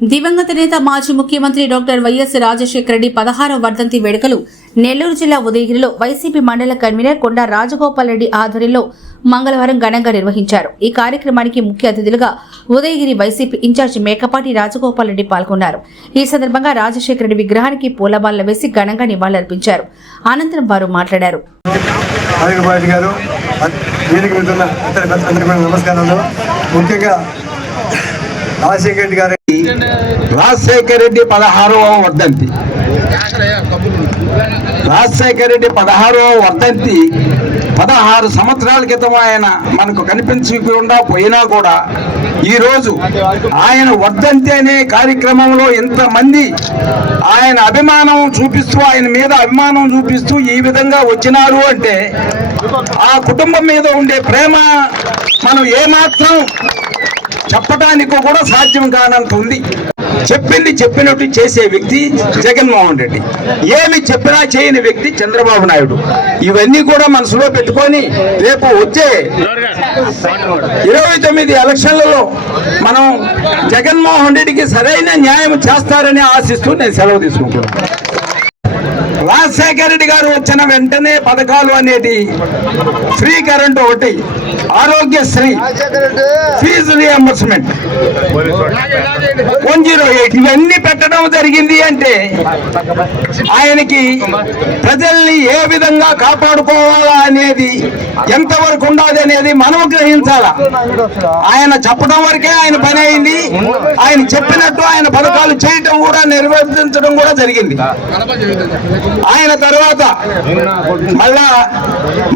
దివంగత నేత మాజీ ముఖ్యమంత్రి డాక్టర్ వైఎస్ రాజశేఖర రెడ్డి 16వ వర్ధంతి వేడుకలు నెల్లూరు జిల్లా ఉదయగిరిలో వైసీపీ మండల కన్వీనర్ కొండ రాజగోపాల్ రెడ్డి ఆధ్వర్యంలో మంగళవారం ఘనంగా నిర్వహించారు. ఈ కార్యక్రమానికి ముఖ్య అతిథులుగా ఉదయగిరి వైసీపీ ఇన్ఛార్జి మేకపాటి రాజగోపాల్ రెడ్డి పాల్గొన్నారు. ఈ సందర్భంగా రాజశేఖర రెడ్డి విగ్రహానికి పూలమాలలు వేసి ఘనంగా నివాళులర్పించారు. అనంతరం వారు మాట్లాడారు. రాజశేఖర రెడ్డి 16వ వర్ధంతి. రాజశేఖర రెడ్డి 16వ వర్ధంతి 16 సంవత్సరాల క్రితం ఆయన మనకు కనిపించకుండా పోయినా కూడా ఈరోజు ఆయన వర్ధంతి అనే కార్యక్రమంలో ఎంతమంది ఆయన అభిమానం చూపిస్తూ ఆయన మీద అభిమానం చూపిస్తూ ఈ విధంగా వచ్చినారు అంటే ఆ కుటుంబం మీద ఉండే ప్రేమ మనం ఏమాత్రం చెప్పడానికి కూడా సాధ్యం కానంత ఉంది. చెప్పింది చెప్పినట్టు చేసే వ్యక్తి జగన్మోహన్ రెడ్డి, ఏమి చెప్పినా చేయని వ్యక్తి చంద్రబాబు నాయుడు. ఇవన్నీ కూడా మనసులో పెట్టుకొని రేపు వచ్చే 29 ఎలక్షన్లలో మనం జగన్మోహన్ రెడ్డికి సరైన న్యాయం చేస్తారని ఆశిస్తూ నేను సెలవు తీసుకుంటున్నాను. రాజశేఖర రెడ్డి గారు వచ్చిన వెంటనే పథకాలు అనేది ఫ్రీ కరెంట్ ఒకటి, ఆరోగ్యశ్రీ, ఫీజు రియంబర్స్మెంట్, 108 ఇవన్నీ పెట్టడం జరిగింది. అంటే ఆయనకి ప్రజల్ని ఏ విధంగా కాపాడుకోవాలా అనేది ఎంతవరకు ఉండాలి అనేది మనం గ్రహించాలా. ఆయన చెప్పడం వరకే ఆయన పని అయింది. ఆయన చెప్పినట్టు ఆయన పథకాలు చేయటం కూడా నిర్వర్తించడం కూడా జరిగింది. ఆయన తర్వాత మళ్ళా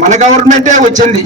మన గవర్నమెంటే వచ్చింది.